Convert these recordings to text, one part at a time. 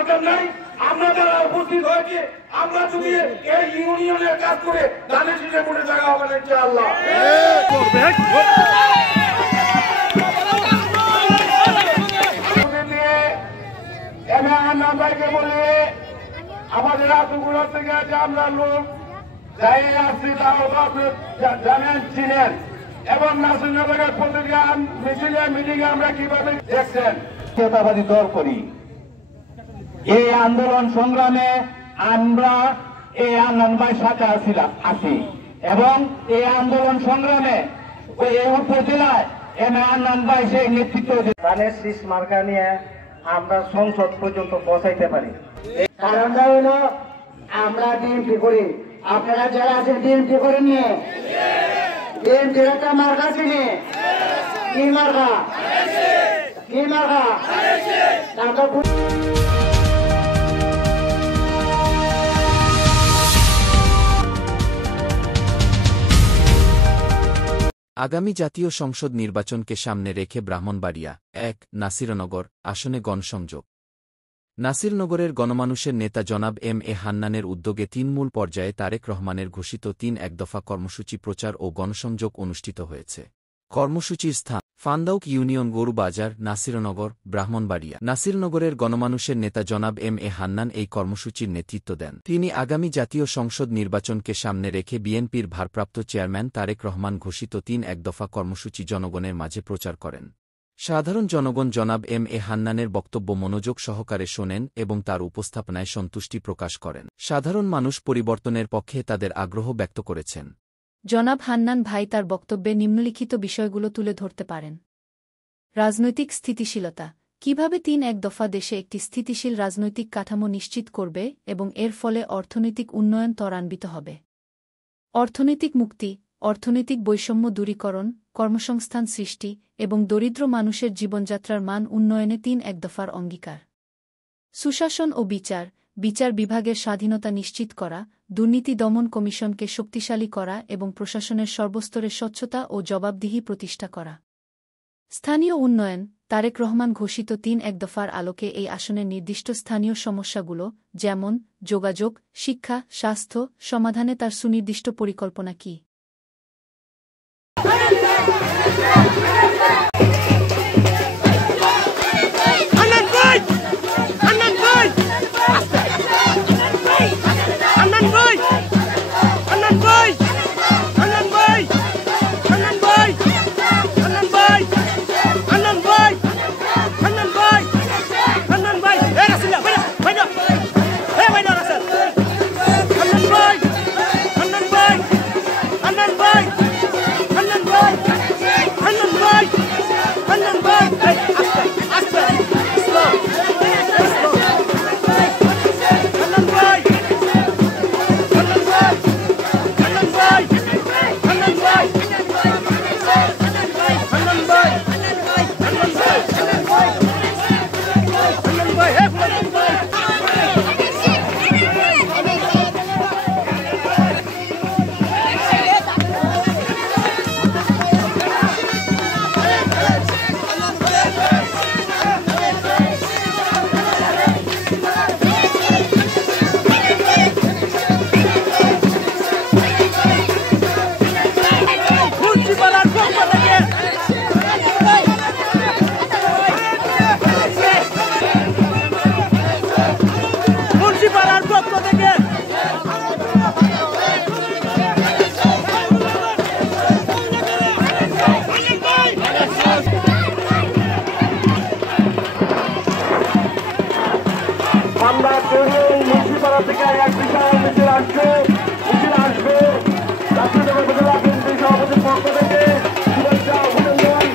দরকার নাই। আমরা যারা উপস্থিত হয়েছি আমরা যদি এই ইউনিয়নের কাজ করে ধানের শীষে ভোটে জায়গা হবে না ইনশাআল্লাহ। বলে আমাদের এতগুলো থেকে যে আমরা লোক যাই আসছি তাও জানেন ছিলেন এবং নাসিরনগরের প্রতিক্রিয়া মিছিলে মিটিংয়ে আমরা কিভাবে দেখছেন চেতাবাদী দল করি। এই আন্দোলন সংগ্রামে আমরা এই আন্নান ভাই সাথে আছি এবং এই আন্দোলন সংগ্রামে এই উপজেলায় আন্নান ভাই সেই নেতৃত্ব ধানের শীষ মার্কা নিয়ে আমরা সংসদ পর্যন্ত পৌঁছাইতে পারি। কারণটা হলো আমরা ডিএমপি করি, আপনারা যারা আছেন ডিএমপি করেন নিয়ে ডিএমপির একটা মার্কা চিনি। কি মার্কা? কি মার্কা? আগামী জাতীয় সংসদ নির্বাচনকে সামনে রেখে ব্রাহ্মণবাড়িয়া ১ নাসিরনগর আসনে গণসংযোগ। নাসিরনগরের গণমানুষের নেতা জনাব এম.এ. হান্নানের উদ্যোগে ৩ মূল পর্যায়ে তারেক রহমানের ঘোষিত ৩ একদফা কর্মসূচি প্রচার ও গণসংযোগ অনুষ্ঠিত হয়েছে। কর্মসূচির স্থান ফান্দাউক ইউনিয়ন গরুবাজার, নাসিরনগর, ব্রাহ্মণবাড়িয়া। নাসিরনগরের গণমানুষের নেতা জনাব এম.এ. হান্নান এই কর্মসূচির নেতৃত্ব দেন। তিনি আগামী জাতীয় সংসদ নির্বাচনকে সামনে রেখে বিএনপির ভারপ্রাপ্ত চেয়ারম্যান তারেক রহমান ঘোষিত ৩ একদফা কর্মসূচি জনগণের মাঝে প্রচার করেন। সাধারণ জনগণ জনাব এম.এ. হান্নানের বক্তব্য মনোযোগ সহকারে শোনেন এবং তার উপস্থাপনায় সন্তুষ্টি প্রকাশ করেন। সাধারণ মানুষ পরিবর্তনের পক্ষে তাদের আগ্রহ ব্যক্ত করেছেন। জনাব হান্নান ভাই তার বক্তব্যে নিম্নলিখিত বিষয়গুলো তুলে ধরতে পারেন। রাজনৈতিক স্থিতিশীলতা কিভাবে ৩ এক দফা দেশে একটি স্থিতিশীল রাজনৈতিক কাঠামো নিশ্চিত করবে এবং এর ফলে অর্থনৈতিক উন্নয়ন ত্বরান্বিত হবে। অর্থনৈতিক মুক্তি, অর্থনৈতিক বৈষম্য দূরীকরণ, কর্মসংস্থান সৃষ্টি এবং দরিদ্র মানুষের জীবনযাত্রার মান উন্নয়নে ৩ এক দফার অঙ্গীকার। সুশাসন ও বিচার বিভাগের স্বাধীনতা নিশ্চিত করা, দুর্নীতি দমন কমিশনকে শক্তিশালী করা এবং প্রশাসনের সর্বস্তরে স্বচ্ছতা ও জবাবদিহি প্রতিষ্ঠা করা। স্থানীয় উন্নয়ন তারেক রহমান ঘোষিত ৩ এক দফার আলোকে এই আসনের নির্দিষ্ট স্থানীয় সমস্যাগুলো যেমন যোগাযোগ, শিক্ষা, স্বাস্থ্য সমাধানে তার সুনির্দিষ্ট পরিকল্পনা কী? আমরা মুন্সিপাড়া থেকে এক বিশাল মিছিল আসবে রাষ্ট্রীয় উপজেলা বিএনপি সভাপতির পক্ষ থেকে শুভেচ্ছা অভিনন্দন।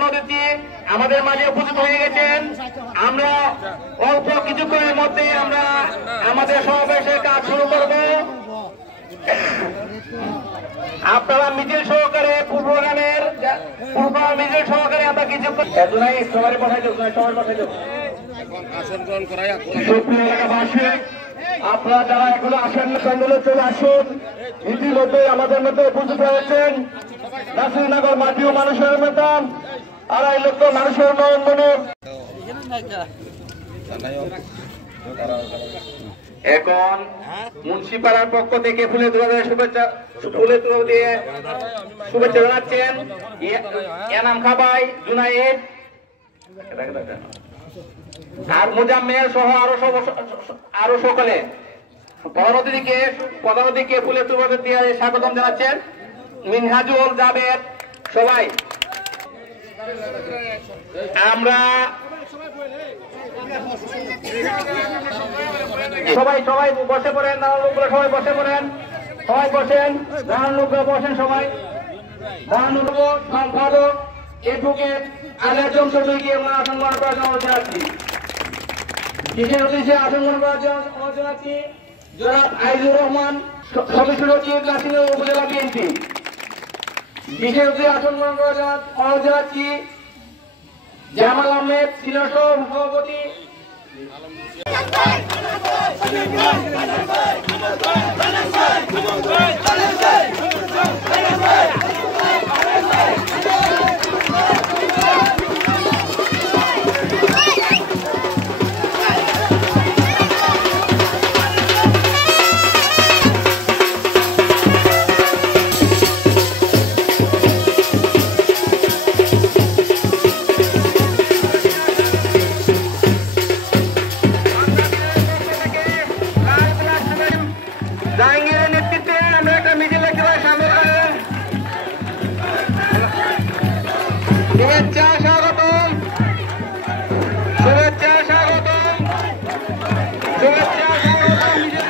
প্রধান অতিথি আমাদের মাঝে উপস্থিত হয়ে গেছেন। আমরা অল্প কিছুক্ষণের মধ্যে আমরা আমাদের সমাবেশের কাজ শুরু করব। আপনারা মিছিল সহকারে পূর্ব মিছিল সহকারে আমরা কিছুক্ষণ সবাই বসাই দেব, সবাই বসাই দেব। আপনারা যারা এখনো আসেন প্যান্ডেলে চলে আসুন। ইতিমধ্যে আমাদের মধ্যে উপস্থিত হয়েছেন নাসিরনগর মাটি ও মানুষের নেতা 2.5 লক্ষ মানুষের নয়নমণি। এখন মুন্সিপাড়ার পক্ষ থেকে ফুলের তোড়া দিয়ে শুভেচ্ছা জানাচ্ছেন এনাম খাবাই, জুনায়েদ আর মোজাম্মেল সহ আরো সকলে প্রধান অতিথিকে ফুলের তোড়া দিয়ে স্বাগতম জানাচ্ছেন। মিনহাজুল, জাবেদ, সবাই আমরা সবাই বসে পড়েন। দাঁড়ান লোকগুলো সবাই বসে পড়েন, সবাই বসেন, দাঁড়ান লোকগুলো বসেন, সবাই দাঁড়ান লোক সম্পাদক এডভোকেট আলেজম চৌধুরীকে আমরা আসন গ্রহণ করার জন্য অনুরোধ জানাচ্ছি। বিশেষ অতিথি আসন গ্রহণ করার জন্য অনুরোধ জানাচ্ছি জনাব আইজুর রহমান, সদস্য সচিব নাসিরনগর উপজেলা বিএনপি। বিশেষ অতিথি আসন গ্রহণ করার জন্য অনুরোধ জানাচ্ছি জামাল আহমেদ, সিনিয়র সভাপতি। জাহাঙ্গীরের নেতৃত্বে আমরা একটা মিছিল দেখতে পাই সামনে। শুভেচ্ছা, স্বাগতম, শুভেচ্ছা, স্বাগতম, শুভেচ্ছা, স্বাগতম, শুভেচ্ছা,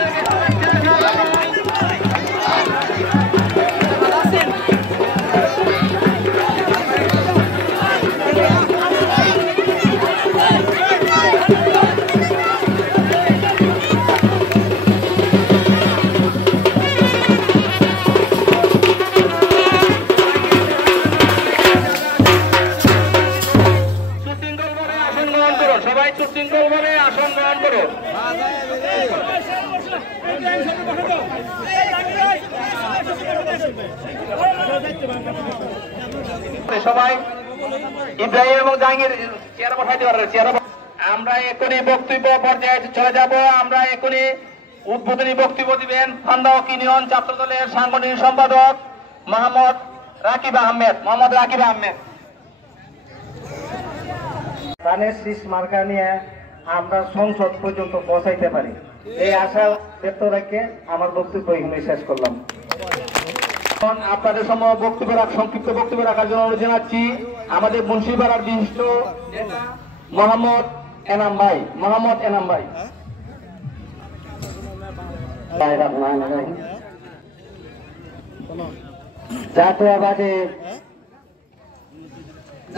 সবাই সুশৃঙ্খলভাবে আসন গ্রহণ করুন। সবাই ইব্রাহিম এবং জাহাঙ্গীর চেয়ারে বসাইতে পারবে। আমরা এখনই বক্তব্য পর্যায়ে চলে যাব। আমরা এখনই উদ্বোধনী বক্তব্য দিবেন ফান্দা ইউনিয়ন ছাত্র দলের সাংগঠনিক সম্পাদক মোহাম্মদ রাকিব আহমেদ। ধানের শীষ মার্কা নিয়ে আমরা সংসদ পর্যন্ত পৌঁছাইতে পারি, এই আশা ব্যক্ত রেখে আমার বক্তব্য এখানে শেষ করলাম। আপনাদের সময় সংক্ষিপ্ত বক্তব্য রাখার জন্য অনুরোধ জানাচ্ছি আমাদের মুন্সিপাড়ার বিশিষ্ট মোহাম্মদ এনাম ভাই।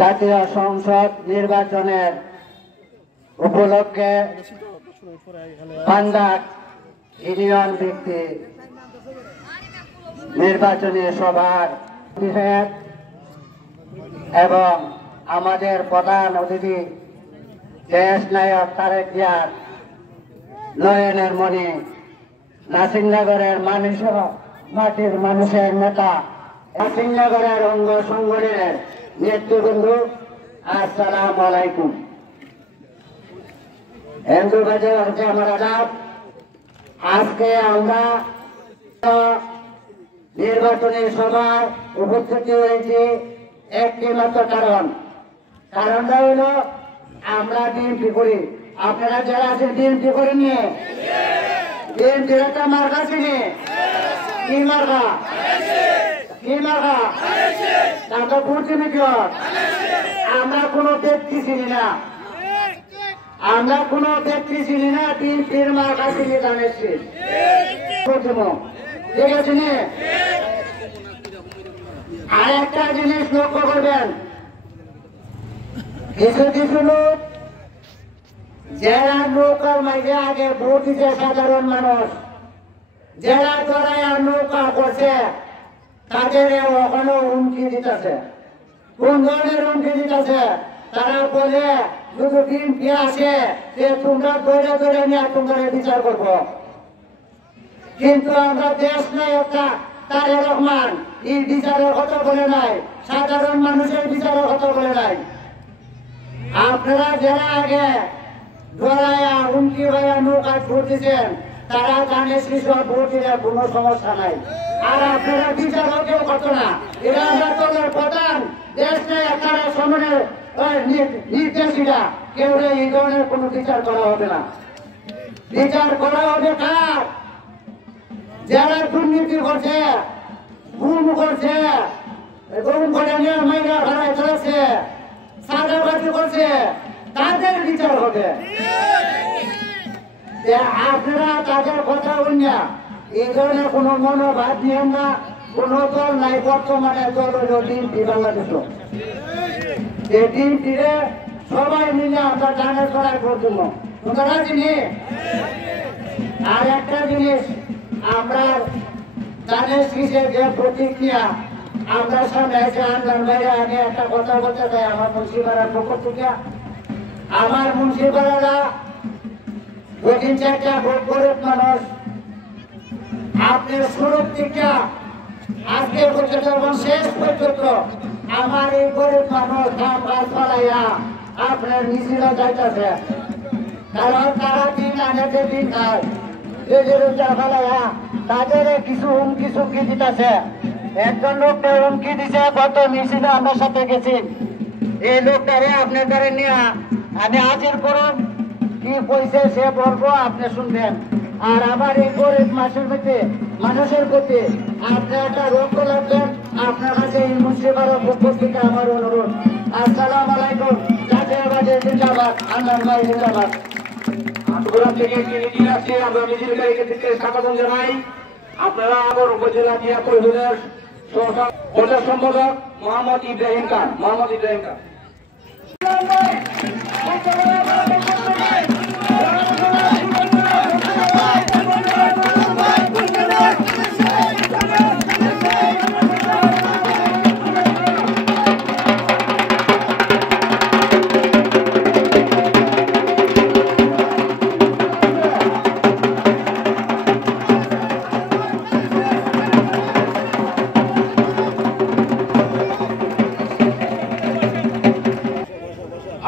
জাতীয় সংসদ নির্বাচনের উপলক্ষে পান্ডা ইউনিয়ন ভিত্তিক নির্বাচনী সভার বিশেষ এবং আমাদের প্রধান অতিথি দেশ নায়ক তারেক জিয়ার নয়নের মণি, নাসিরনগরের মাটির মানুষের নেতা, নাসিরনগরের অঙ্গ সংগঠনের নেতৃবৃন্দ, আসসালামু আলাইকুম। হিন্দু বাজার হচ্ছে আমার আদাব। আজকে আমরা নির্বাচনী সভায় উপস্থিত হয়েছি একটি মাত্র কারণটা হলো আমরা ডিএমপি করি। আপনারা যারা আছেন ডিএমপি করে নিয়ে ডিএমপির একটা মার্কা চিনি। কি মার্কা? আমরা বুঝছি আমরা কোনো ব্যক্তি চিনি না, ডিএমপির মার্কা চিনি জানেছি। ঠিক আছে নি? আর একটা জিনিস লক্ষ্য করবেন, কিছু কিছু লোক যারা নৌকার মাঝে আগে ভোট দিচ্ছে সাধারণ মানুষ, যারা চড়াইয়া নৌকা করছে তাদের ওখানে হুমকি দিতেছে। কোন ধরনের হুমকি দিতেছে? তারা বলে যদি বিএনপি আসে যে তোমরা ধরে ধরে নিয়ে তোমরা বিচার করবো। কিন্তু আমরা দেশ নায়কটা তারেক রহমান এই বিচারের কথা বলে নাই, সাধারণ মানুষের বিচারের কথা বলে নাই। আপনারা যারা আগে ধরাইয়া হুমকি ভাইয়া নৌকা ভোট দিচ্ছেন তারা জানে শিশু ভোট দিলে কোনো সমস্যা নাই। আর আপনারা বিচারও কেউ করতো না। এরা আমরা দলের প্রধান দেশ নায়ক তারা সামনে নির্দেশিকা কেউ এই ধরনের কোনো বিচার করা হবে না। বিচার করা হবে কার? যারা দুর্নীতি করছে, গুম করছে, গুম করে নিয়ে মাইনা ঘরায় চলেছে, সাদাবাজি করছে, তাদের বিচার হবে। আপনারা তাদের কথা বলছেন এই ধরনের কোন মনোভাব নিয়েন না। কোন দল নাই বর্তমানে দল হল বিএনপি বাংলাদেশ। এই বিএনপিরে সবাই মিলে আমরা গানের করার জন্য তোমরা জিনিস। আর একটা জিনিস আমরা জানের শীষের যে প্রতিক্রিয়া আমরা সামনে এসে আনলাম বাইরে আগে একটা কথা বলতে চাই আমার মুন্সিপাড়ার পক্ষ থেকে। আমার মুন্সিপাড়ারা দক্ষিণ চারটা ভোট গরিব মানুষ। আপনার শুরু থেকে আজকে পর্যন্ত এবং শেষ পর্যন্ত আমার এই গরিব মানুষ কাম কাজ ফলাইয়া আপনার মিছিল যাইতেছে। কারণ তারা দিন আনেতে দিন খায়, তাদের কিছু হুমকি চুমকি দিতেছে। একজন লোককে হুমকি দিছে গত মিছিলে আমার সাথে গেছি। এই লোকটারে আপনার দ্বারা নিয়ে আমি হাজির করুন, কি কইছে সে বলবো, আপনি শুনবেন। আর আমার এই গরিব মানুষের প্রতি আপনি একটা লক্ষ্য রাখবেন। আপনার কাছে এই মুন্সিপাড়ার পক্ষ থেকে আমার অনুরোধ। আসসালাম আলাইকুম। জাতীয়বাদী জিন্দাবাদ, আল্লাহ ভাই জিন্দাবাদ। আটগুড়া থেকে কিনে আসছি আমরা মিছিলকারীকে থেকে স্বাগতম জানাই। আপনারা আবার উপজেলা ক্রীড়া পরিষদের প্রচার সম্পাদক মোহাম্মদ ইব্রাহিম খান।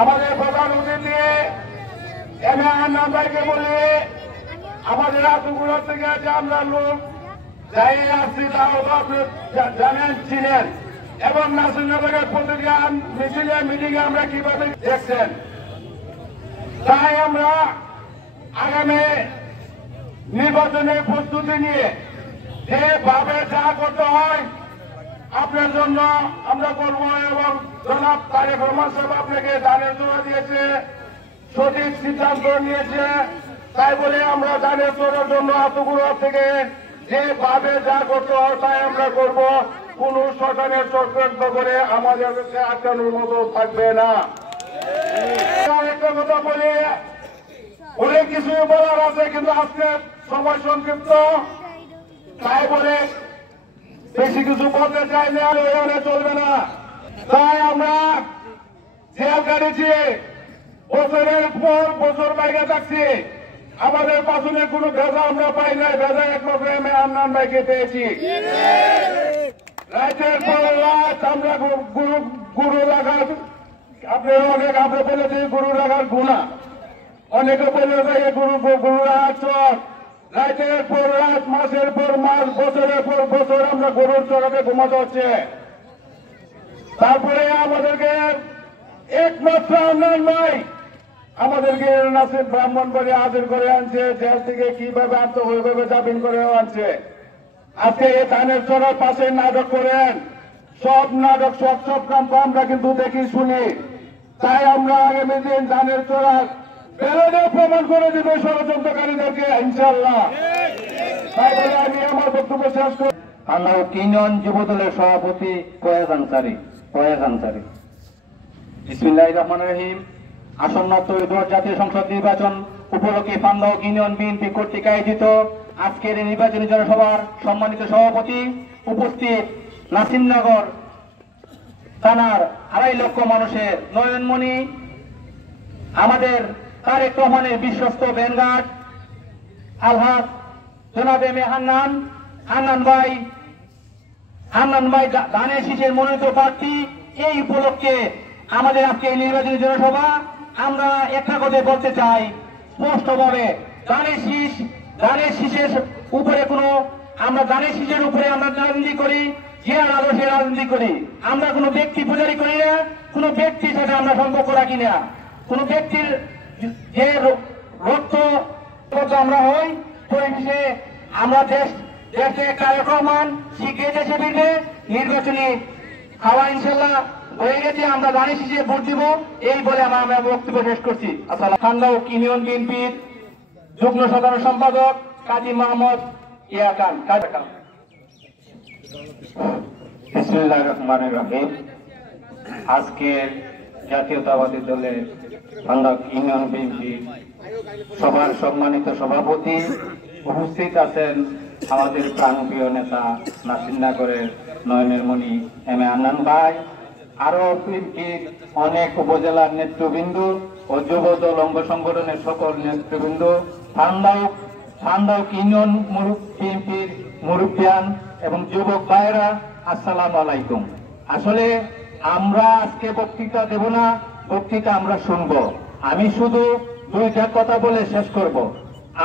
আমাদের প্রধান অতিথি হান্নান ভাইকে বলি আমাদের এতগুলো থেকে যে আমরা লোক যাই আসছি তাও তো আপনি জানেন চিনেন, এবং নাসিরনগরের প্রতিক্রিয়া মিছিলে মিটিংয়ে আমরা কিভাবে দেখছেন। তাই আমরা আগামী নির্বাচনের প্রস্তুতি নিয়ে যেভাবে যা করতে হয় আপনার জন্য আমরা করব, এবং জনাব তারেক রহমান সাহেব আপনাকে দানের জোড়া দিয়েছে, সঠিক সিদ্ধান্ত নিয়েছে। তাই বলে আমরা দানের জোড়ার জন্য এতগুলো থেকে যেভাবে যা করতে হয় তাই আমরা করব। কোন শয়তানের চক্রান্ত করে আমাদেরকে আটকানোর মতো থাকবে না। একটা কথা বলি, অনেক কিছু বলার আছে কিন্তু আজকে সময় সংক্ষিপ্ত, তাই বলে বেশি কিছু বলতে চাই না, চলবে না। তাই আমরা জেল কাটিয়েছি, বছরের পর বছর বাইরে থাকছি, আমাদের পাশনে কোনো ভেজা আমরা পাই নাই। ভেজা একমাত্র আমি হান্নান ভাইকে পেয়েছি। রাতের পর রাত আমরা গুরু রাখার, আপনার অনেক আমরা বলেছি গুরু রাখার গুণা, অনেকে বলে গুরু রাখার চর। রাতের পর রাত, মাসের পর মাস, বছরের পর বছর আমরা গরুর চড়াতে ঘুমাতে হচ্ছে। তারপরে আমাদেরকে একমাত্র হান্নান ভাই আমাদেরকে নাসির ব্রাহ্মণবাড়ি হাজির করে আনছে, জেল থেকে কিভাবে আনতে ওইভাবে জামিন করে আনছে। আজকে এই ধানের চড়ার পাশে নাটক করেন, সব নাটক সব কাম আমরা কিন্তু দেখি শুনি। তাই আমরা আগামী দিন ধানের চড়ার বেরোনে প্রমাণ করে দেবে ষড়যন্ত্রকারীদেরকে ইনশাল্লাহ। তাই বলে আমি আমার বক্তব্য শেষ করি। আমরা 3 জন যুবদলের সভাপতি ফয়েজ আনসারি। বিসমিল্লাহির রহমানির রহিম। আসন্ন ত্রয়োদশ জাতীয় সংসদ নির্বাচন উপলক্ষে পান্দাও ইউনিয়ন বিএনপি কর্তৃক আয়োজিত আজকের এই নির্বাচনী জনসভার সম্মানিত সভাপতি, উপস্থিত নাসিরনগর থানার 2.5 লক্ষ মানুষের নয়নমণি, আমাদের তারেক রহমানের বিশ্বস্ত ভ্যানগার্ড আলহাজ জনাব এম এ হান্নান ভাই ধানের শীষের মনোনীত প্রার্থী। এই উপলক্ষে আমাদের আজকে এই নির্বাচনী জনসভা। আমরা একটা কথা বলতে চাই স্পষ্টভাবে, ধানের শীষের উপরে আমরা রাজনীতি করি, জিয়ার আদর্শে রাজনীতি করি। আমরা কোনো ব্যক্তি পূজারি করি না, কোনো ব্যক্তির সাথে আমরা সম্পর্ক রাখি না। কোন ব্যক্তির যে রক্ত আমরা হই, পরিশেষে আমরা দেশে তারেক রহমান শিখে দেশে ফিরবে, নির্বাচনী হাওয়া ইনশাল্লাহ হয়ে গেছে, আমরা ধানের শীষে ভোট দিব, এই বলে আমরা বক্তব্য শেষ করছি। আসসালাম। পান্দাও ইউনিয়ন বিএনপির যুগ্ম সাধারণ সম্পাদক কাজী মোহাম্মদ ইয়া খান। বিসমিল্লাহির রহমানির রহিম। আজকের জাতীয়তাবাদী দলের পান্দাও ইউনিয়ন বিএনপি সভার সম্মানিত সভাপতি, উপস্থিত আছেন আমাদের প্রাণপ্রিয় নেতা নাসিরনগরের নয়নের মণি এম এ হান্নান ভাই, আরো বিএনপির অনেক উপজেলার নেতৃবৃন্দ ও যুব দল অঙ্গ সংগঠনের সকল নেতৃবৃন্দ, পান্দাও ইউনিয়ন বিএনপির মুরব্বিয়ান এবং যুবক ভাইয়েরা, আসসালামু আলাইকুম। আসলে আমরা আজকে বক্তৃতা দেব না, বক্তৃতা আমরা শুনবো। আমি শুধু 2টা কথা বলে শেষ করব।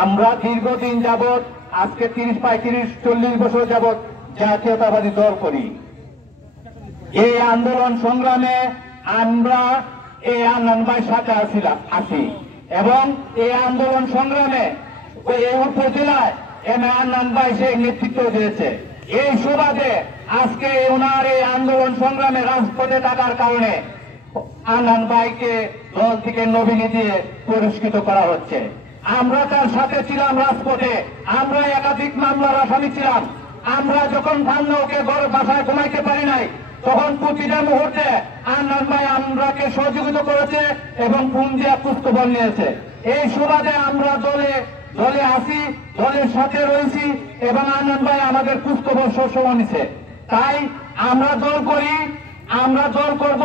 আমরা দীর্ঘদিন যাবৎ, আজকে 30-40 বছর যাবৎ জাতীয়তাবাদী দল করি। এই আন্দোলন সংগ্রামে আমরা এই হান্নান ভাইয়ের সাথে আছি এবং এই আন্দোলন সংগ্রামে এই উপজেলায় এম এ হান্নান ভাই সেই নেতৃত্ব দিয়েছে। এই সুবাদে আজকে ওনার এই আন্দোলন সংগ্রামে রাজপথে থাকার কারণে হান্নান ভাইকে দল থেকে নমিনি দিয়ে পুরস্কৃত করা হচ্ছে। আমরা তার সাথে ছিলাম রাজপথে, আমরা একাধিক মামলার আসামি ছিলাম। আমরা যখন পান্দাওকে বাসায় ঘুমাইতে পারি নাই, তখন প্রতিটা মুহূর্তে হান্নান ভাই আমরাকে সহযোগিতা করেছে এবং পুঞ্জিয়া পুস্তবল নিয়েছে। এই সুবাদে আমরা দলে আসি, দলের সাথে রয়েছি এবং হান্নান ভাই আমাদের পুস্তবল সবসময় নিছে। তাই আমরা দল করি, আমরা দল করব,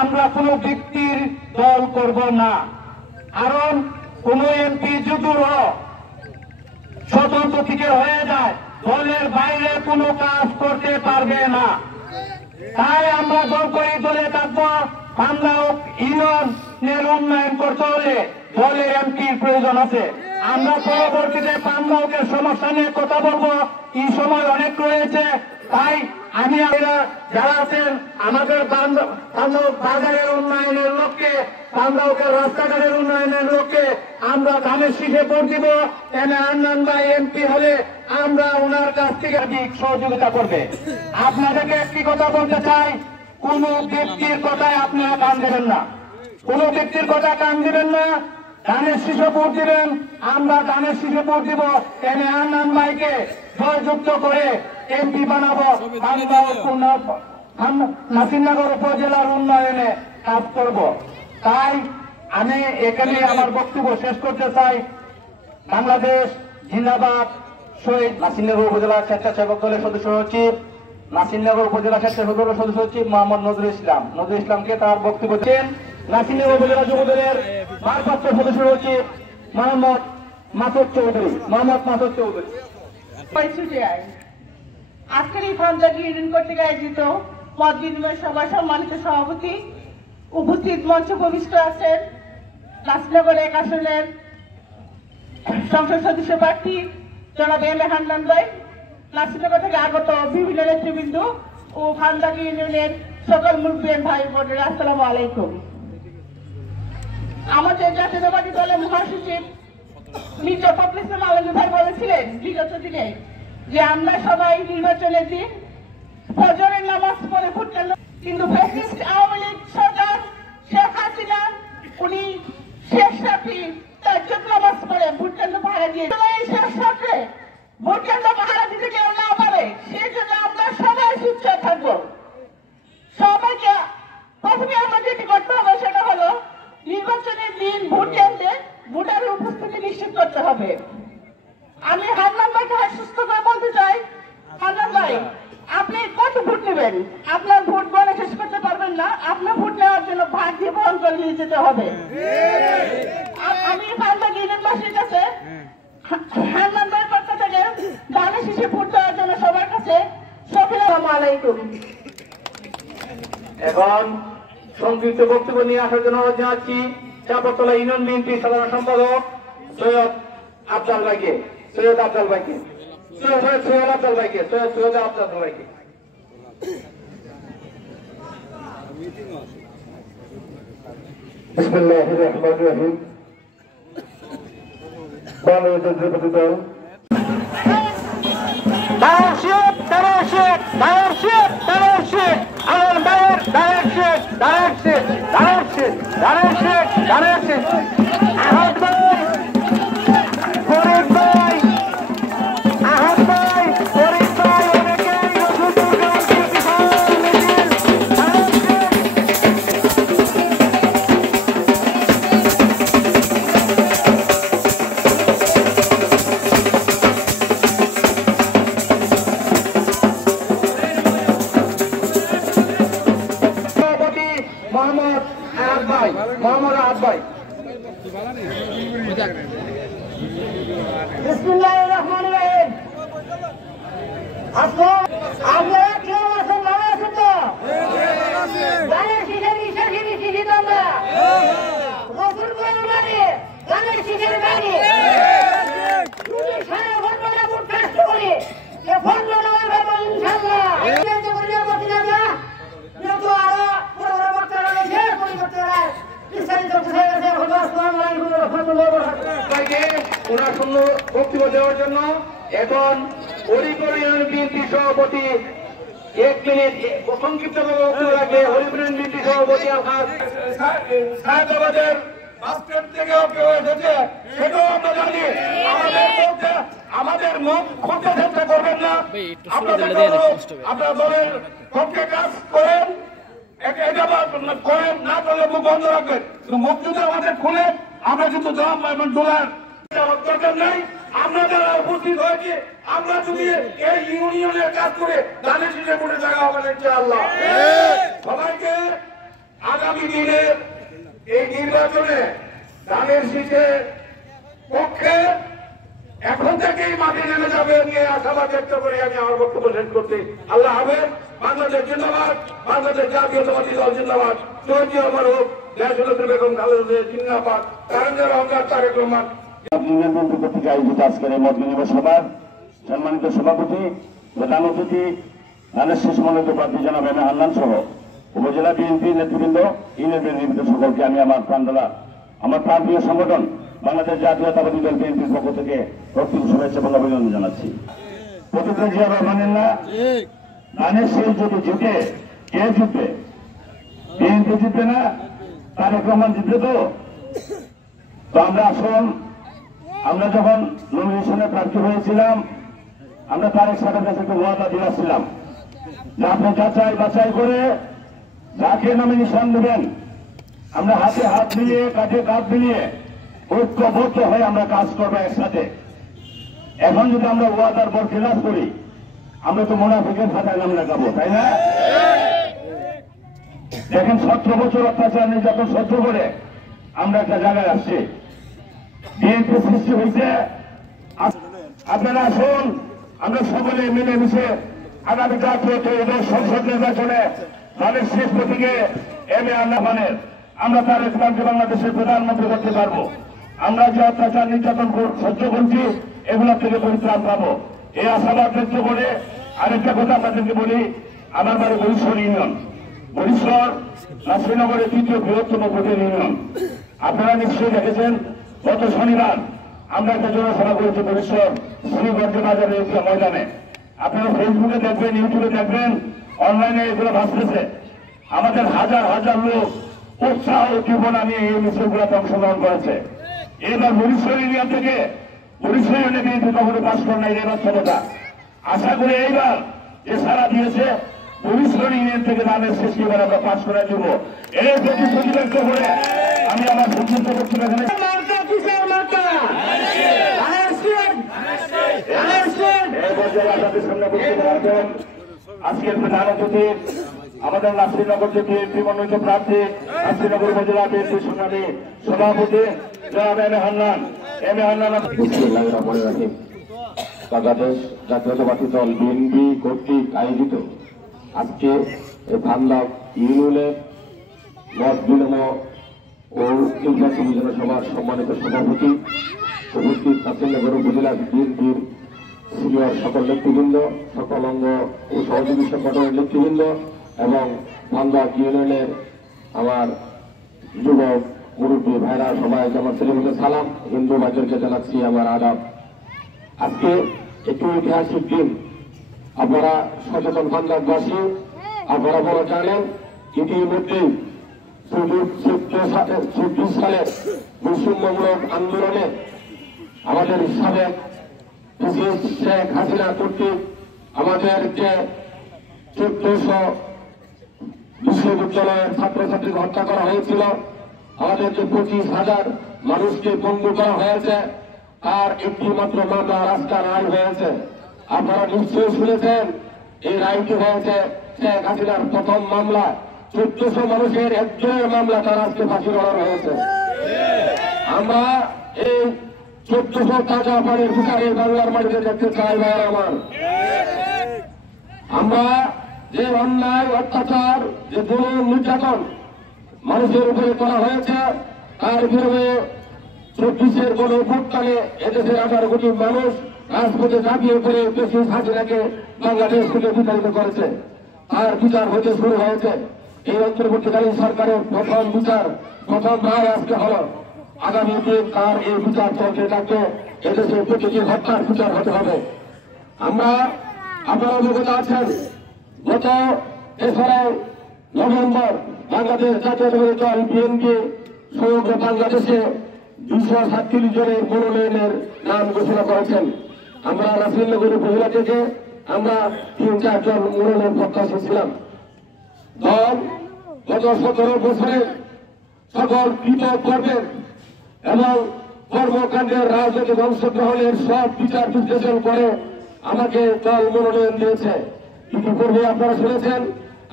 আমরা কোনো ব্যক্তির দল করব না। কারণ কোন এমপি যদি স্বতন্ত্র থেকে হয়ে যায়, দলের বাইরে কোনো কাজ করতে পারবে না। তাই আমরা দল করি, দলে থাকবো। পান্দাও ইউনিয়নের উন্নয়ন করতে হলে দলের এমপির প্রয়োজন আছে। আমরা পরবর্তীতে পান্দাওকে সমস্যা নিয়ে কথা বলবো, এই সময় অনেক রয়েছে। তাই আমি যারা আছেন আমাদের পান্দাও বাজারের উন্নয়নের লক্ষ্যে, পান্দাওকে রাস্তাঘাটের উন্নয়নের লক্ষ্যে আমরা ধানের শীষে ভোট দিব। এম এ হান্নান ভাই এমপি হলে আমরা ওনার কাছ থেকে সহযোগিতা করবে। আপনাদেরকে একটি কথা বলতে চাই, কোন ব্যক্তির কথায় আপনারা কান দেবেন না, কোন ব্যক্তির কথা কান দিবেন না। ধানের শীষে ভোট দিবেন, আমরা ধানের শীষে ভোট দিব। এম এ হান্নান ভাইকে জয়যুক্ত করে এমপি বানাবো। নাসিরনগর উপজেলার উন্নয়নে কাজ করব। তাই আমি এখানে আমার বক্তব্য শেষ করতে চাই। বাংলাদেশ জিন্দাবাদ। শহীদ নাসিরনগর উপজেলা স্বেচ্ছাসেবক দলের সদস্য সচিব, নাসিরনগর উপজেলা স্বেচ্ছাসেবক সদস্য সচিব মোহাম্মদ নজরুল ইসলামকে তার বক্তব্য দেন। নাসিরনগর উপজেলা যুব দলের ভারপ্রাপ্ত সদস্য সচিব মোহাম্মদ মাসুদ চৌধুরী। আজকের এই পান্দাও ইউনিয়ন কর্তৃক আয়োজিত মত বিনিময় সভা সম্মানিত সভাপতি, উপস্থিত মঞ্চ প্রবিষ্ট আছেন নাসিরনগর 1 আসনের সংসদ সদস্য প্রার্থী জনাব এম এ হান্নান ভাই, নাসিরনগর থেকে আগত বিভিন্ন নেতৃবৃন্দ ও পান্দাও ইউনিয়নের সকল মুরব্বিয়ান ভাই বোনেরা, আসসালামু আলাইকুম। আমাদের জাতীয়তাবাদী দলের মহাসচিব মির্জা ফখরুল ইসলাম আলমগীর ভাই বলেছিলেন বিগত দিনে যে আমরা সবাই নির্বাচনের দিন ফজরের নামাজ পড়ে ভোট কেন্দ্র, কিন্তু ফ্যাসিস্ট আওয়ামী লীগ সরকার শেখ হাসিনা উনি শেষ রাত্রি তাজ্জুদ নামাজ পড়ে ভোট কেন্দ্র পাহারা দিয়ে এই শেষ রাত্রে ভোট কেন্দ্র পাহারা দিতে কেউ না পারে, সেই জন্য আমরা সবাই সুচ্চার থাকবো। সবাইকে প্রথমে আমরা যেটি করতে হবে করে নিয়ে যেতে হবে। আমি ফান্ডা ইউনিয়নবাসীর কাছে হান্নান ভাইয়ের পক্ষ থেকে ধানের শীষে ভোট দেওয়ার জন্য সবার কাছে আসসালামু আলাইকুম। এখন সংক্ষিপ্ত বক্তব্য নিয়ে আসার জন্য অনুরোধ জানাচ্ছি চাঁপাতলা ইউনিয়ন বিএনপি সাধারণ সম্পাদক সৈয়দ আফজাল ভাইকে। বিসমিল্লাহির রহমানির রহিম। বাংলাদেশ জাতীয়তাবাদী দল বিসমিল্লাহির রহমানির রহিম। আপনারা কেউ আছেন, ভালো আছেন তো? ধানের শীষের বিশ্বাসী বিশ্বাসী তোমরা রসুল মানে ধানের শীষের গাড়ি সারা ঘটনা ভোট কাজ করি এ ফন্ড নেওয়ার ব্যাপার ইনশাআল্লাহ যেহেতু আরো বড় বড় বক্তারা রয়েছে পরিবর্তনের বিস্তারিত বুঝে গেছে। আসসালামু আলাইকুম ওয়া রাহমাতুল্লাহি ওয়া বারাকাতুহু। ওনার সুন্দর বক্তব্য দেওয়ার জন্য এখন হরিপুর ইউনিয়ন বিএনপি সভাপতি 1 মিনিট সংক্ষিপ্ত বক্তব্য রাখবে। হরিপুর ইউনিয়ন বিএনপি সভাপতি সায়দাবাদের বাস্কেট থেকে এসেছে, সেটাও আমরা জানি। আমাদের মুখ খুলতে চেষ্টা করবেন না। আপনার দলের পক্ষে কাজ করেন, এটা করেন না করলে মুখ বন্ধ রাখবেন। মুখ যদি আমাদের খুলে আমরা কিন্তু ডলার দরকার নাই। আমরা যারা উপস্থিত হয়েছি, আমরা যদি এই ইউনিয়নের কাজ করে ধানের শীষে ভোটে জায়গা হবে না ইনশাআল্লাহ। সবাইকে আগামী দিনের এই নির্বাচনে ধানের শীষের পক্ষে এখন থেকেই মাঠে নেমে যাবে নিয়ে আশাবাদ ব্যক্ত করে আমি আমার বক্তব্য শেষ করছি। আল্লাহ হাফেজ। বাংলাদেশ জিন্দাবাদ, বাংলাদেশ জাতীয়তাবাদী দল জিন্দাবাদ, শহীদ আমার হোক, দেশনেত্রী বেগম খালেদা জিন্দাবাদ, তারেক রহমান তারেক রহমান। ইউনিয়ন বিএনপি কর্তৃক আয়োজিত আজকের এই মত বিনিময় সভার সম্মানিত সভাপতি, প্রধান অতিথি, ধানের শীষ মনোনীত প্রার্থী জনাব এম এ হান্নান সহ উপজেলা বিএনপি নেতৃবৃন্দ, ইউনিয়ন নেতৃবৃন্দ সকলকে আমি আমার প্রান্তীয় সংগঠন বাংলাদেশ জাতীয়তাবাদী দল বিএনপির পক্ষ থেকে প্রত্যেক শুভেচ্ছা এবং অভিনন্দন জানাচ্ছি। প্রতিজ্ঞা যে আবার মানেন না, ধানের শীষ যদি জিতে, কে জিতবে? বিএনপি জিতবে না, তারেক রহমান জিতবে। তো আমরা আসুন, আমরা যখন নমিনেশনে প্রার্থী হয়েছিলাম, আমরা তারেক সাহেবের কাছে একটা ওয়াদা দিয়েছিলাম যে আপনি যাচাই বাছাই করে যাকে নমিনেশন দেবেন, আমরা হাতে হাত মিলিয়ে কাঁধে কাঁধ মিলিয়ে ঐক্যবদ্ধ হয়ে আমরা কাজ করবো একসাথে। এখন যদি আমরা ওয়াদার পর খেলাফ করি, আমরা তো মুনাফিকের খাতায় নাম লাগাবো, তাই না? দেখেন 17 বছর অত্যাচার নির্যাতন সহ্য করে আমরা একটা জায়গায় আসছি, বিএনপি সৃষ্টি হয়েছে। আপনারা আসুন, আমরা সকলে মিলেমিশে আগামী জাতীয় ত্রয়োদশ সংসদ নির্বাচনে ধানের শীষ প্রতীকে এম এ হান্নানের আমরা তার ইসলামকে বাংলাদেশের প্রধানমন্ত্রী করতে পারবো। আমরা যে অত্যাচার নির্যাতন সহ্য করছি, এগুলো থেকে পরিত্রাণ পাবো, এই আশাবাদ ব্যক্ত করে আরেকটা কথা আপনাদেরকে বলি। আমার বাড়ি বরিশর ইউনিয়ন, বরিশর নাসিরনগরের 3য় বৃহত্তম ভোটের ইউনিয়ন। আপনারা নিশ্চয়ই দেখেছেন, গত শনিবার আমরা একটা জনসভা করেছি বরিশর শ্রীগঞ্জ বাজারের একটা ময়দানে। আপনারা ফেসবুকে দেখবেন, ইউটিউবে দেখবেন, অনলাইনে এগুলো ভাসতেছে। আমাদের হাজার হাজার লোক উৎসাহ উদ্দীপনা নিয়ে এই মিছিলগুলোতে অংশগ্রহণ করেছে। এবার বরিশর ইউনিয়ন থেকে বরিশর ইউনিয়নে বিএনপি কখনো পাশ করে নাই এবার ক্ষমতা। আশা করি এইবার যে সারা দিয়েছে, বরিশর ইউনিয়ন থেকে ধানের শীষ এবার আমরা পাশ করে দেব। এই প্রতিশ্রুতি ব্যক্ত করে আমি আমার সংক্ষিপ্ত বক্তব্য এখানে আজকের প্রধান অতিথি আমাদের নাসিরনগর যে বিএনপি মনোনীত প্রার্থী নাসিরনগর উপজেলা বিএনপি সংগ্রামী সভাপতি জনাব এম এ হান্নান। বাংলাদেশ জাতীয়তাবাদী দল বিএনপি কর্তৃক আয়োজিত আজকে ভান্ডার ইউনিয়নের নর্থ বিলম ও নির্বাচনী জনসভার সম্মানিত সভাপতি উপস্থিত নাসিরনগর উপজেলা বিএনপির সিনিয়র সকল নেতৃবৃন্দ, সকল অঙ্গ ও সহযোগী সংগঠনের নেতৃবৃন্দ এবং ভান্ডার ইউনিয়নের আমার যুবক মুরব্বী ভাইরা সবাই আমার ছেলেমেয়েদের সালাম, হিন্দু ভাইদেরকে জানাচ্ছি আমার আদাব। আজকে একটু ঐতিহাসিক দিন। আপনারা সচেতন ভান্ডারবাসী, আপনারা বড় জানেন ইতিমধ্যেই ২৪ সালের বৈষম্যমূলক আন্দোলনে আমাদের সাবেক শেখ হাসিনা কর্তৃক আমাদের যে ১৪০০ বিশ্ববিদ্যালয়ের ছাত্রছাত্রীকে হত্যা করা হয়েছিল, আমাদের যে ২৫,০০০ মানুষকে বন্দী করা হয়েছে, তার একটি মাত্র মামলা রাস্তার রায় হয়েছে। আপনারা নিশ্চয়ই শুনেছেন এই রায়টি হয়েছে শেখ হাসিনার প্রথম মামলা। ১৪০০ মানুষের একজনের মামলা তার আজকে ফাঁসির অর্ডার হয়েছে। আমরা এই ১৪০০ টাকা পানির বিচারে বাংলার মাটিতে দেখতে চাই ভাই আমার। আমরা যে অন্যায় অত্যাচার, যে জুলুম নির্যাতন মানুষের উপরে করা হয়েছে, তার বিরুদ্ধে ২৪-এর গণ অভ্যুত্থানে এদেশের ১৮ কোটি মানুষ রাজপথে ঝাঁপিয়ে পড়ে শেখ হাসিনাকে বাংলাদেশ থেকে বিতাড়িত করেছে। তার বিচার হতে শুরু হয়েছে। এই অন্তর্বর্তীকালীন সরকারের প্রথম বিচার, প্রথম রায় আজকে হল। আগামী দিন তার এই বিচার চলতে থাকবে। এদেশে প্রতিটি হত্যার বিচার হতে হবে। আমরা আপনারা অবগত আছেন, গত ৩রা নভেম্বর বাংলাদেশ জাতীয়তাবাদী দল বিএনপি সমগ্র বাংলাদেশে ২৩৭ জনের মনোনয়নের নাম ঘোষণা করেছেন। আমরা নাসিরনগর উপজেলা থেকে আমরা ৩-৪ জন মনোনয়ন প্রত্যাশী ছিলাম। দল গত ১৭ বছরের সকল কৃত কর্মের এবং কর্মকাণ্ডের রাজনৈতিক অংশগ্রহণের সব বিচার বিশ্লেষণ করে আমাকে দল মনোনয়ন দিয়েছে। ইতিপূর্বে আপনারা শুনেছেন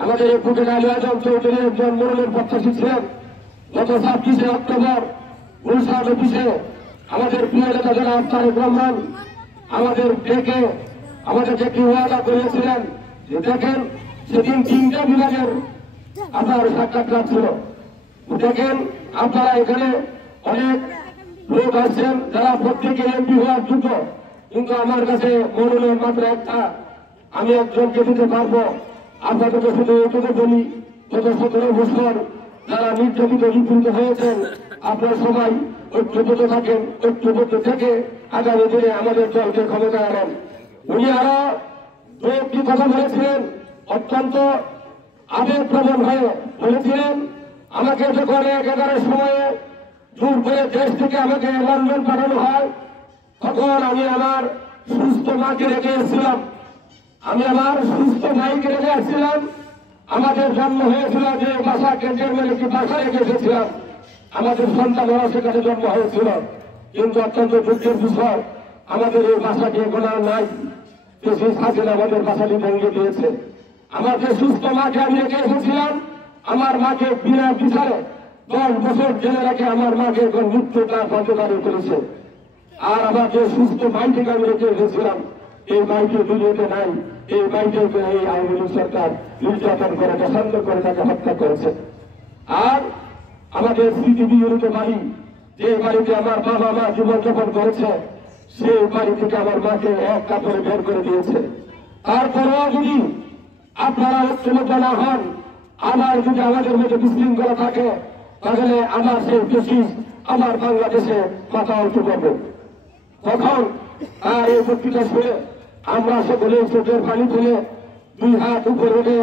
আমাদের অ্যাডভোকেট আলী আজম চৌধুরী একজন মনোনয়ন প্রত্যাশী ছিলেন। গত ২৬শে অক্টোবর গুলশান অফিসে আমাদের প্রিয় নেতা জনাব তারেক রহমান আমাদের ডেকে আমাদেরকে একটি ওয়াদা করিয়েছিলেন যে দেখেন সেদিন ৩টা বিভাগের আপনার সাক্ষাৎকার ছিল। দেখেন আপনারা এখানে অনেক লোক আসছেন যারা প্রত্যেকে এমপি হওয়ার যোগ্য, কিন্তু আমার কাছে মনোনয়ন মাত্র একটা, আমি একজনকে দিতে পারবো। আপনাদেরকে শুধু এটুকু বলি, গত ১৭ বছর যারা নির্যাতিত নিপীড়িত হয়েছেন আপনারা সবাই ঐক্যবদ্ধ থাকেন, ঐক্যবদ্ধ থেকে আগামী দিনে আমাদের দলকে ক্ষমতায় আনেন। উনি আরো দু একটি কথা বলেছিলেন, অত্যন্ত আবেগপ্রবণ হয়ে বলেছিলেন, আমাকে যখন ১-১১ সময়ে জোর করে দেশ থেকে আমাকে লন্ডন পাঠানো হয়, তখন আমি আমার সুস্থ মাকে রেখে এসেছিলাম। আমি আমার সুস্থ ভাইকে রেখে আসছিলাম। আমাদের জন্ম হয়েছিল যে বাসা ক্যান্টনমেন্ট একটি বাসা রেখে এসেছিলাম। আমাদের সন্তানরা সেখানে জন্ম হয়েছিল, কিন্তু অত্যন্ত দুঃখের বিষয় আমাদের এই বাসাটি এখন আর নাই। শেখ হাসিনা আমাদের বাসাটি ভেঙে দিয়েছে। আমাদের সুস্থ মাকে আমি রেখে এসেছিলাম। আমার মাকে বিনা বিচারে 10 বছর জেলে রেখে আমার মাকে এখন মৃত্যুটা কার্যকারী করেছে। আর আমাকে সুস্থ ভাইটিকে আমি রেখে এসেছিলাম। এই ভাইটি দুনিয়াতে নাই। এই ভাইটিকে এই আওয়ামী লীগ সরকার নির্যাতন করে পছন্দ করে তাকে হত্যা করেছে। আর আমাদের স্মৃতি বিজড়িত বাড়ি, যে বাড়িতে আমার বাবা মা জীবনযাপন করেছে, সেই বাড়ি থেকে আমার মাকে এক কাপড়ে বের করে দিয়েছে। তারপরেও যদি আপনারা ঐক্যবদ্ধ না হন, আবার যদি আমাদের মধ্যে বিশৃঙ্খলা থাকে, তাহলে আমার সেই দেশিস আমার বাংলাদেশে মাথা উঁচু করবে। তখন এই বক্তৃতা শুনে আমরা সকলে চোখের পানি তুলে 2 হাত উপরে উঠে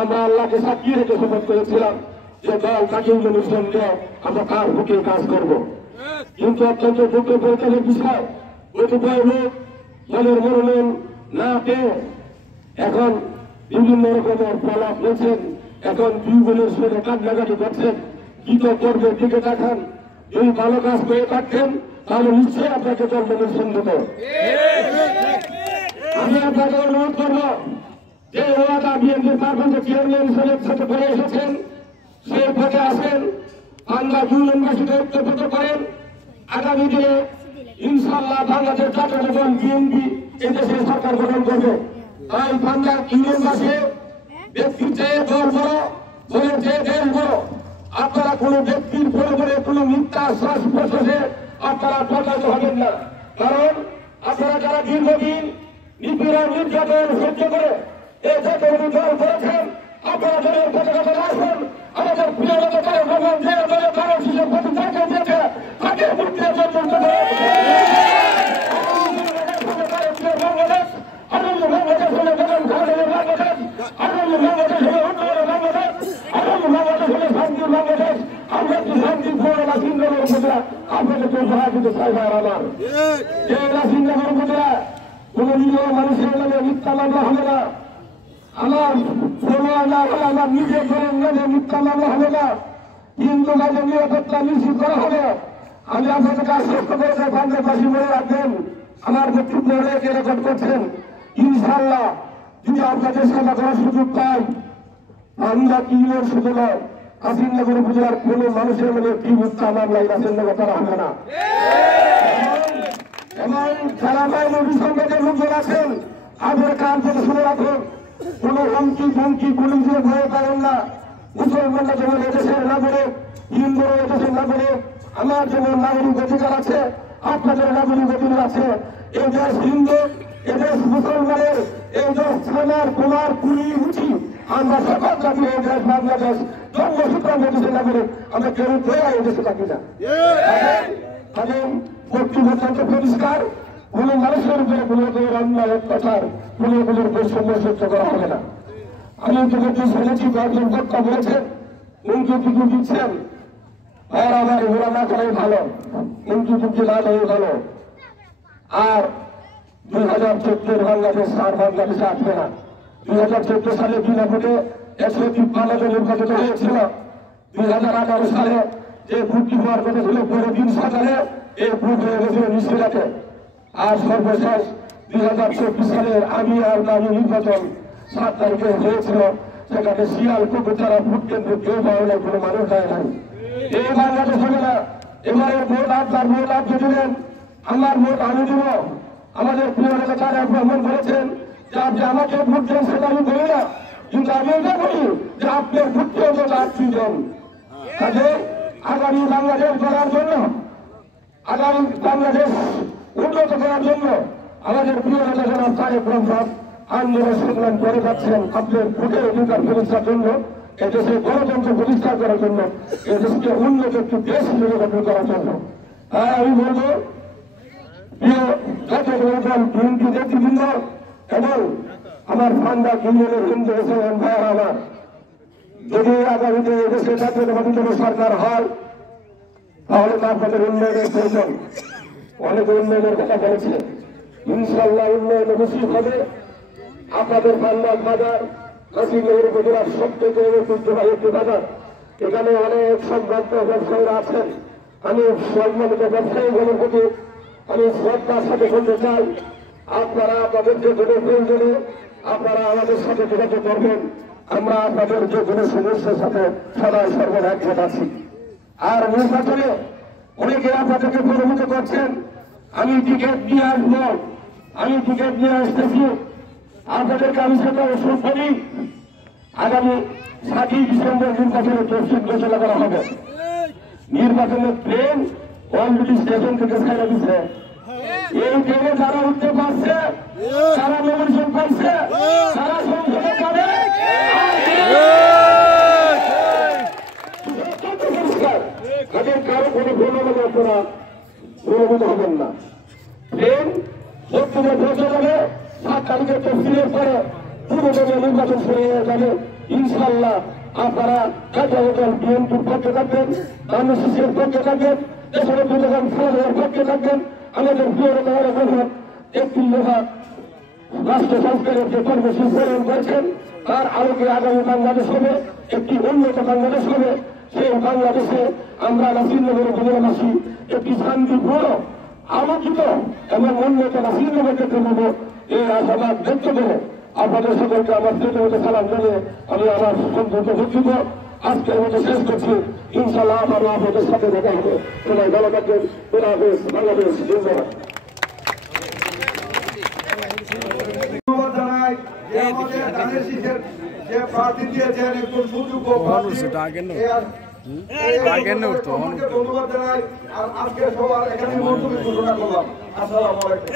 আমরা আল্লাহকে সাক্ষী রেখে শপথ করেছিলাম যে দল তাকে নির্বাচন দিয়ে আমরা তার বুকে কাজ করব। কিন্তু অত্যন্ত দুঃখ পরিচালের বিষয়, কতিপয় লোক দলের মনোনয়ন না পেয়ে এখন বিভিন্ন রকমের প্রলাপ রয়েছেন, এখন 2 বোনের সঙ্গে কান্নাকাটি করছেন। কৃত কর্মের দিকে দেখান, যদি ভালো কাজ করে থাকতেন তাহলে নিশ্চয়ই আপনাকে দল নির্বাচন দিত। আমি আপনাকে অনুরোধ করব, যে ওয়াদা বিএনপির ভারপ্রাপ্ত চেয়ারম্যান হিসেবে সাথে করে এসেছেন সেই পথে আসেন। আমরা ইউনিয়নবাসীকে ঐক্যবদ্ধ করেন। আগামী দিনে ইনশাআল্লাহ বাংলাদেশ জাতীয় দল বিএনপি এদেশে সরকার গঠন করবে। তাই পাঞ্জাব ইউনিয়নবাসী ব্যক্তি চেয়ে দল বড়, দলের চেয়ে দেশ বড়। আপনারা কোন ব্যক্তির পরিবারে কোন মিথ্যা শ্বাস প্রশ্বাসে আপনারা প্রচারিত হবেন না। কারণ আপনারা যারা দীর্ঘদিন নিপীড়ন নির্যাতন সহ্য করে এই জাতীয় দল করেছেন, আপনারা দলের পতাকা আসবেন। আমাদের প্রিয় নেতা তারেক রহমান যে দলের কারণ শিশুর প্রতি জাতীয় দিয়েছে তাকে মুক্তি আপনাদেরকে উপহার দিতে চাই ভাই আমার। এই রাসিনগর উপজেলা কোন নিরীহ মানুষের নামে মিথ্যা মামলা হবে না। আমার আমার নিজের দলের নামে মিথ্যা মামলা হবে না। হিন্দু মাঝে নিরাপত্তা নিশ্চিত করা হবে। আমি আপনাদেরকে আশ্বস্ত করে বাংলাদেশবাসী মনে রাখবেন, আমার বক্তব্য অনেক রেকর্ড করছেন। ইনশাআল্লাহ যদি আপনাদের সেবা করার সুযোগ পাই, আমরা কি শুধু নয়, কাশিমনগর উপজেলার কোন মানুষের মনে কি মিথ্যা মামলা কাশিমনগর করা হবে না। এবং যারা মাইনের বিসম্বাদের লোকজন আছেন, আপনার কান থেকে শুনে রাখুন, কোন হুমকি ধমকি পুলিশের ভয় পাবেন না। মুসলমানরা যেমন এদেশের নাগরিক, হিন্দুরা এদেশের নাগরিক, আমার যেমন নাগরিক অধিকার আছে, আপনাদের নাগরিক অধিকার আছে। এই দেশ হিন্দু, এদেশ মুসলমানের, এই দেশ থানার কুমার কুড়ি উঠি, আমরা সকল জাতি এই দেশ বাংলাদেশ জন্মসূত্র দেশের নাগরিক, আমরা কেউ দয়া এই দেশে থাকি না। তাদের বক্তব্য অত্যন্ত পরিষ্কার, কোন মানুষের উপরে কোন অন্যায় অত্যাচার কোন বৈষম্য সহ্য করা হবে না। আমি ইতিমধ্যে শুনেছি কয়েকজন বক্তা বলেছেন হুমকি টুকু দিচ্ছেন, আর আমার এগুলো না করাই ভালো, হুমকি টুকি না দেওয়াই ভালো। আর 2014 বাংলাদেশ আর বাংলাদেশে আসবে না। 2014 সালে বিনা ভোটে 153 জন নির্বাচিত হয়েছিল। 2018 সালে যে ভোটটি হওয়ার কথা ছিল পরের দিন সকালে এই ভোট হয়ে গেছিল নিশ্চিরাতে। আর সর্বশেষ 2024 সালের আমি আর নামী নির্বাচন 7 তারিখে হয়েছিল, সেখানে শিয়াল কুকুর তারা ভোট কেন্দ্রে কেউ পাওয়া নাই, কোনো মানুষ যায় নাই। এই বাংলাদেশ হবে না। এবারে ভোট আপনার ভোট আপনি দিলেন, আমার ভোট আমি দিব। আমাদের প্রিয় নেতা তারেক রহমান বলেছেন যে আপনি আমাকে ভোট দেন, সেটা আমি বলি না, কিন্তু আমি এটা বলি যে আপনার ভোটটি অন্তত আপনি দেন। কাজে আগামী বাংলাদেশ গড়ার জন্য, আগামী বাংলাদেশ উন্নত করার জন্য আমাদের প্রিয় নেতা জনাব তারেক রহমান আন্দোলন সংগ্রাম করে যাচ্ছেন। আপনার ভোটের অধিকার প্রতিষ্ঠার জন্য, এদেশে গণতন্ত্র প্রতিষ্ঠা করার জন্য, এদেশকে উন্নত একটি দেশ হিসেবে গঠন করার জন্য। তাই আমি বলবো প্রিয় জাতীয় দল বিএনপি নেতৃবৃন্দ এবং আমার ফান্ডা ইউনিয়নের হিন্দু মুসলমান ভাইয়ের আমার, যদি আগামীতে এদেশে জাতীয়তাবাদী দলের সরকার হয় তাহলে আপনাদের উন্নয়নের প্রয়োজন। অনেক উন্নয়নের কথা বলেছে, ইনশাআল্লাহ উন্নয়ন নিশ্চিত হবে। আপনাদের পান্নাল বাজার কাশিমনগর উপজেলার সবথেকে ঐতিহ্যবাহী একটি বাজার। এখানে অনেক সম্ভ্রান্ত ব্যবসায়ীরা আছেন। আমি সম্মানিত ব্যবসায়ীগুলোর প্রতি আমি শ্রদ্ধার সাথে বলতে চাই, আপনারা আপনাদের যে কোনো প্রয়োজনে আপনারা আমাদের সাথে যোগাযোগ করবেন। আমরা আপনাদের যে কোনো সমস্যার সাথে সবাই সর্বদা একসাথে আছি। আর নির্বাচনে অনেকে আপনাদেরকে প্রভাবিত করছেন, আমি টিকিট নিয়ে আসবো, আমি টিকিট নিয়ে আসতেছি। আপনাদেরকে আমি সেটা ওষুধ করি, আগামী 7ই ডিসেম্বর নির্বাচনের তফসিল ঘোষণা করা হবে। নির্বাচনের ট্রেন অলরেডি স্টেশন থেকে ছেড়ে দিচ্ছে। এই ট্রেনে যারা উঠতে পারছে, তারা নমিনেশন পাইছে, তারা সংসদে যাবে। তাদের কারো কোনো ভুল আপনারা প্রভাবিত হবেন না। ট্রেন দক্ষিণে পৌঁছে যাবে, 7 তারিখের তফসিলের পরে পূর্বদলীয় নির্বাচন শুরু হয়ে যাবে। ইনশাআল্লাহ আপনারা জাতীয় দল বিএনপির পক্ষে থাকবেন, বাংলাদেশের পক্ষে থাকবেন, দেশের বিনোদন ফোনের পক্ষে থাকবেন। আমাদের প্রিয় নেতা একটি লোহা রাষ্ট্র সংস্কারের যে কর্মসূচি গ্রহণ করেছেন, তার আলোকে আগামী বাংলাদেশ হবে, একটি উন্নত বাংলাদেশ হবে। সেই বাংলাদেশে আমরা নাসিরনগর উপজেলাবাসী একটি শান্তিপূর্ণ, আলোকিত এবং উন্নত নাসিরনগর দেখতে পাবো। এই আশাবাদ ব্যক্ত করে আপনাদের সকলকে আমার প্রতিমত সালাম জানিয়ে আমি আমার সম্পূর্ণ বক্তব্য আজকের মতো শেষ করছি। ইনশাল্লাহ আবার আপনাদের সাথে দেখা হবে। সবাই ভালো থাকবেন। বাংলাদেশ জিন্দাবাদ। জানাই যে আমাদের ধানের শীষের যে প্রার্থী দিয়েছেন একজন সুযোগ্য ধন্যবাদ জানাই। আর আজকে সবার এখানে মন্তব্য ঘোষণা করলাম। আসসালামু আলাইকুম।